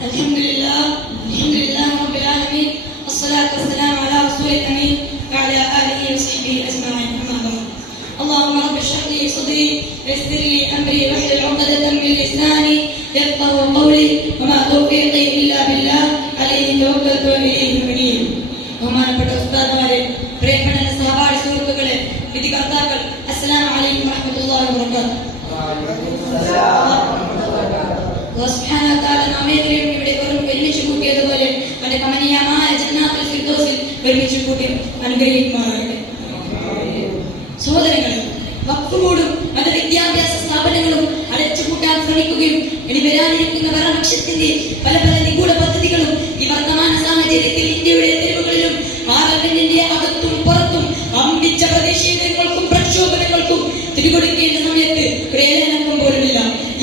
الحمد لله رب العالمين والصلاة والسلام على رسول الأمين وعلى آله وصحبه أجمعين. أما بعد. اللهم رب اشرح لي صدري ويسر لي أمري واحلل عقدة من لساني يفقهوا قولي وما توفيقي إلا بالله عليه توكلت وإليه أنيب. ബഹുമാനപ്പെട്ട ഉസ്താദുമാരെ, പ്രിയപ്പെട്ട സഹപാഠി സുഹൃത്തുക്കളെ, വിധികർത്താക്കൾ, അസ്സലാമു അലൈക്കും വറഹ്മത്തുള്ളാഹി വബറകാതുഹു. ഇവിടെ ഒരുമിച്ച് കൂട്ടിയതുപോലെ അവന്റെ കമനീയമായ ജന്നാത്തുൽ ഫിർദൗസിൽ ഒരുമിച്ച് കൂട്ടി അനുഗ്രഹിക്കുമാറാകട്ടെ. സഹോദരങ്ങളെ, വഖഫ് ബോർഡും മതവിദ്യാഭ്യാസ സ്ഥാപനങ്ങളും അടച്ചുപൂട്ടാൻ ശ്രമിക്കുകയും ഇനി വരാനിരിക്കുന്ന ഭരണപക്ഷത്തിന്റെ പല പല നിഗൂഢ പദ്ധതികളും ഈ വർത്തമാന സാഹചര്യത്തിൽ ഇന്ത്യയുടെ തെരുവുകളിലും പാർലമെന്റിന്റെ അകത്തും പുറത്തും അമ്പിച്ച പ്രതിഷേധങ്ങൾക്കും പ്രക്ഷോഭങ്ങൾക്കും തിരികൊടുക്കേണ്ട സമയത്ത് പ്രേരണക്കും പോലുമില്ല.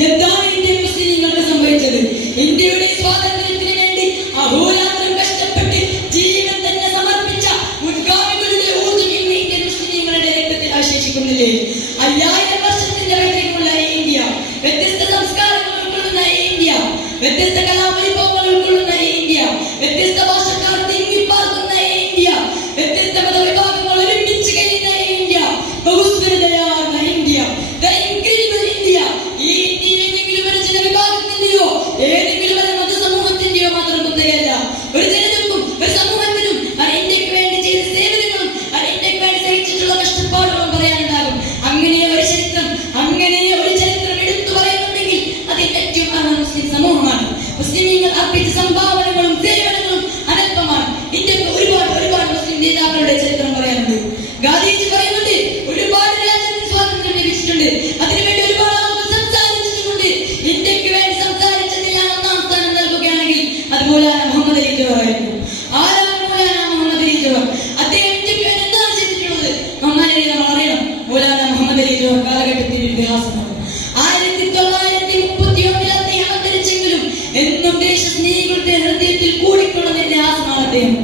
എന്താണ് ഇന്ത്യൻ മുസ്ലിങ്ങൾക്ക് സംഭവിച്ചത്? ഇന്ത്യയുടെ സ്വാതന്ത്ര്യത്തിന് വേണ്ടി അഹോരാത്രം കഷ്ടപ്പെട്ട് ജീവൻ തന്നെ സമർപ്പിച്ച മുൻഗാമികളുടെ ഊർജ്ജം ഇന്ന് ഇന്ത്യൻ മുസ്ലിങ്ങളുടെ രക്തത്തിൽ അവശേഷിക്കുന്നില്ലേ? 5000 വർഷത്തിന്റെ പൈതൃകമുള്ള ഇന്ത്യ, വ്യത്യസ്ത സംസ്കാരങ്ങൾ ഉൾക്കൊള്ളുന്ന ഇന്ത്യ, വ്യത്യസ്ത കലാവൈഭവങ്ങൾ ഉൾക്കൊള്ളുന്ന ഇന്ത്യ, വ്യത്യസ്ത ഭാഷക്കാർ തിങ്ങിപ്പാർക്കുന്ന ഇന്ത്യ, വ്യത്യസ്ത മതവിഭാഗങ്ങൾ ഒരുമിച്ച് കഴിയുന്ന ഇന്ത്യ, ബഹുസ്വരതയാർന്ന ഇന്ത്യ, the incredible India. ഈ ഇന്ത്യയിൽ ഏതെങ്കിലും ഒരു ജനവിഭാഗത്തിന്റെയോ ഏതെങ്കിലും ഒരു മതസമൂഹത്തിന്റെയോ മാത്രം കുത്തകയല്ല. ഒരു ജനതക്കും ഒരു സമൂഹത്തിനും അത് ഇന്ത്യക്ക് വേണ്ടി ചെയ്ത സേവനങ്ങളും അത് ഇന്ത്യക്ക് വേണ്ടി സഹിച്ചിട്ടുള്ള കഷ്ടപ്പാടുകളും പറയാനുണ്ടാകും. അങ്ങനെ ഒരു ചരിത്രം എടുത്തു പറയുന്നുണ്ടെങ്കിൽ അത് ഏറ്റവും മുസ്ലിം സമൂഹമാണ്. മുസ്ലിമീങ്ങൾ അർപ്പിച്ച സംഭാവനകളും സേവനങ്ങളും അനൽപമാണ്. ഇന്ത്യക്ക് ഒരുപാട് മുസ്ലിം നേതാക്കളുടെ ചരിത്രം പറയാനുണ്ട്. ഗാന്ധിജി പറയുന്നുണ്ട്, ഒരുപാട് രാജ്യത്തിന് സ്വാതന്ത്ര്യം ലഭിച്ചിട്ടുണ്ട്, അതിനുവേണ്ടി ഒരുപാട് ആളുകൾ സംസാരിച്ചിട്ടുണ്ട്. ഇന്ത്യക്ക് വേണ്ടി സംസാരിച്ചതിൽ ഞാൻ ഒന്നാം സ്ഥാനം നൽകുകയാണെങ്കിൽ അത് മൗലാന മുഹമ്മദ് അലി ജവഹർ ആയിരുന്നു. ആരാണ് മൗലാന മുഹമ്മദ് അലി ജവഹർ? അദ്ദേഹം ഇന്ത്യക്ക് വേണ്ടി എന്താണ് ചെയ്തിട്ടുള്ളത്? നന്നായി നമ്മൾ അറിയണം. മൗലാന മുഹമ്മദ് അലി ജവഹർ കാലഘട്ടത്തിന്റെ ഇതിഹാസമാണ്. 1931 അദ്ദേഹം അന്തരിച്ചെങ്കിലും എന്നും ദേശസ്നേഹികളുടെ ഹൃദയത്തിൽ കൂടിക്കൊള്ളുന്ന ഇതിഹാസമാണ് അദ്ദേഹം.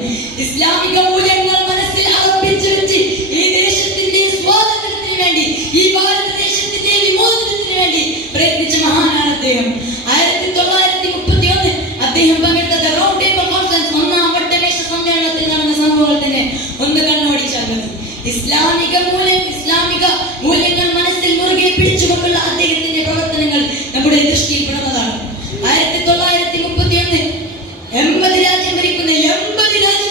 ഇസ്ലാമിക മൂല്യങ്ങൾ മനസ്സിൽ അർപ്പിച്ചു വെച്ച് ഈ ദേശത്തിന്റെ സ്വാതന്ത്ര്യത്തിന് വേണ്ടി, ഈ ഭാരതദേശത്തിന്റെ വിമോചനത്തിന് വേണ്ടി പ്രയത്നിച്ച മഹാനാണ് അദ്ദേഹം. 1931 അദ്ദേഹം പങ്കെടുത്ത റൗണ്ട് ടേബിൾ കോൺഫറൻസ്, ഒന്നാം വട്ടമേശ സമ്മേളനത്തിൽ നടന്ന സംഭവങ്ങൾ തന്നെ ഒന്ന് കണ്ണോടിച്ചാൽ മതി. ഇസ്ലാമിക മൂല്യങ്ങൾ മനസ്സിൽ മുറുകെ പിടിച്ചുകൊണ്ടുള്ള അദ്ദേഹത്തിന്റെ പ്രവർത്തനങ്ങൾ നമ്മുടെ ദൃഷ്ടിയിൽപ്പെടുന്നതാണ്. 1931 80 രാജ്യം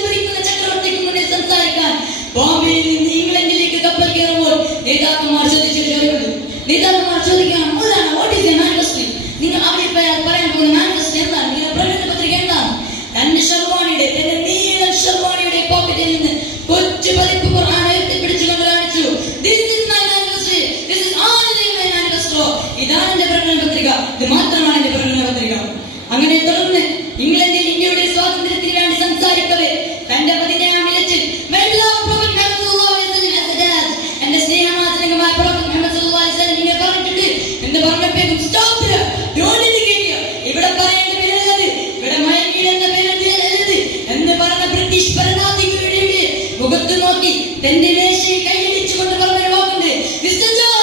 ഭരിക്കുന്ന ചക്രവർത്തിക്ക് മുന്നിൽ സംസാരിക്കാൻ ബോംബെയിൽ നിന്ന് ഇംഗ്ലണ്ടിലേക്ക് കപ്പൽ കയറുമ്പോൾ നേതാക്കന്മാർ ചോദിക്കണം, വാട്ട് ഈസ് എ മാനിഫെസ്റ്റോ? നിങ്ങൾ അവിടെ പറയാൻ പോകുന്ന മാനിഫെസ്റ്റോ എന്താണ്? നിങ്ങളുടെ പ്രകടന പത്രിക എന്താണ്? തന്റെ നീല ഷെർവാണിയുടെ പോക്കറ്റിൽ നിന്ന് കൊച്ചു പതിപ്പ് ഖുർആൻ ഉയർത്തിപ്പിടിച്ചുകൊണ്ട് കാണിച്ചു, this is my manifesto, this is only my manifesto. ഇതാണ് എന്റെ പ്രകടന പത്രിക, ഇത് മാത്രമാണ് എന്റെ പ്രകടന പത്രിക. അങ്ങനെ തുടർന്ന് ഇംഗ്ലണ്ടിൽ ഇന്ത്യയുടെ സ്വാതന്ത്ര്യത്തിന് വേണ്ടി സംസാരിക്കവേ തന്റെ 17-ാം വയസ്സിൽ എന്റെ സ്നേഹമാചനകമായ പ്രവചനം മുഹമ്മദ് സല്ലല്ലാഹു അലൈഹി വസല്ലം ഇങ്ങനെ പറഞ്ഞിട്ടുണ്ട് എന്ന് പറഞ്ഞപ്പോഴും സ്റ്റോപ്പ്, ഇവിടെ പറയേണ്ട പേരല്ലത്, ഇവിടെ മയങ്ങീട് എന്ന പേരല്ലത് എന്ന് പറഞ്ഞ ബ്രിട്ടീഷ് ഭരണാധികാരിയുടെ മുഖത്ത് നോക്കി തന്റെ മേശയിൽ കൈയടിച്ചുകൊണ്ട് പറഞ്ഞ വാക്കുണ്ട്, മിസ്റ്റർ ജോർജ്,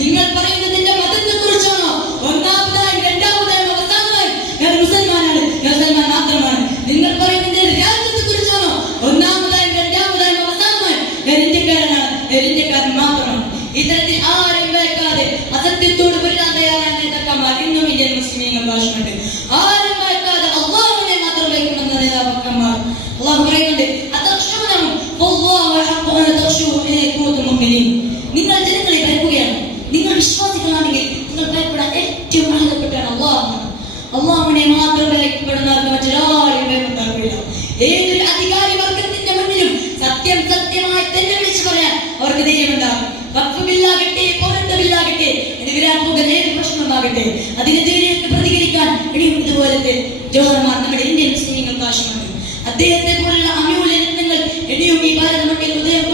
നിങ്ങൾ പറയുന്നതിന്റെ മതത്തെ കുറിച്ചാണോ? ഒന്നാമതായും രണ്ടാമതായും അവസാനമായും ഞാൻ മുസൽമാനാണ്, മുസൽമാൻ മാത്രമാണ്. നിങ്ങൾ പറയുന്നതിന്റെ രാജ്യത്തെ കുറിച്ചാണോ? ഒന്നാമതായും രണ്ടാമതായും അവസാനമായും ഞാൻ ഇന്ത്യക്കാരൻ മാത്രമാണ്. ഇത്തരത്തിൽ ആരും വയ്ക്കാതെ അസത്യത്തോട് പൊരുതാൻ തയ്യാറായ നേതാക്കന്മാർ ഇന്നും ഇന്ത്യൻ മുസ്ലിമീങ്ങൾ ഭാഷമുണ്ട്. ആരും വയ്ക്കാതെ അള്ളാഹുവിനെ മാത്രം വയ്ക്കുമെന്ന നേതാക്കന്മാർ. അള്ളാഹു പറയുന്നുണ്ട്, നിങ്ങൾ ജനങ്ങളെ ഭയക്കുകയാണ്. നിങ്ങൾ വിശ്വാസികളാണെങ്കിൽ നിങ്ങൾ ഭയപ്പെടാൻ ഏറ്റവും അർഹതപ്പെട്ടാണ് അള്ളാഹുവിനെ മാത്രം ഭയപ്പെടുന്നവർക്ക് മറ്റൊരാളെയും ഭയപ്പെടാറില്ല. ഏതൊരു അധികാരി വർഗത്തിന്റെ മുന്നിലും സത്യമായി തന്നെ വിളിച്ചു പറയാൻ അവർക്ക് ധൈര്യമുണ്ടാകും. വഖഫ് ബില്ലാകട്ടെ, പൗരത്വ ബില്ലാകട്ടെ, ഇത് വരാൻ പോകുന്ന ഏത് പ്രശ്നമാകട്ടെ, അതിനെതിരെ പ്രതികരിക്കാൻ ഇനിയും ഇതുപോലത്തെ ജോഹർമാർ നമ്മുടെ ഇന്ത്യൻ മുസ്ലിങ്ങൾക്ക് ആവശ്യമുണ്ട്. അദ്ദേഹത്തെ പോലുള്ള അമൂല്യ രത്നങ്ങൾ ഇനിയും ഈ ഭാരത മണ്ണിൽ ഉദയം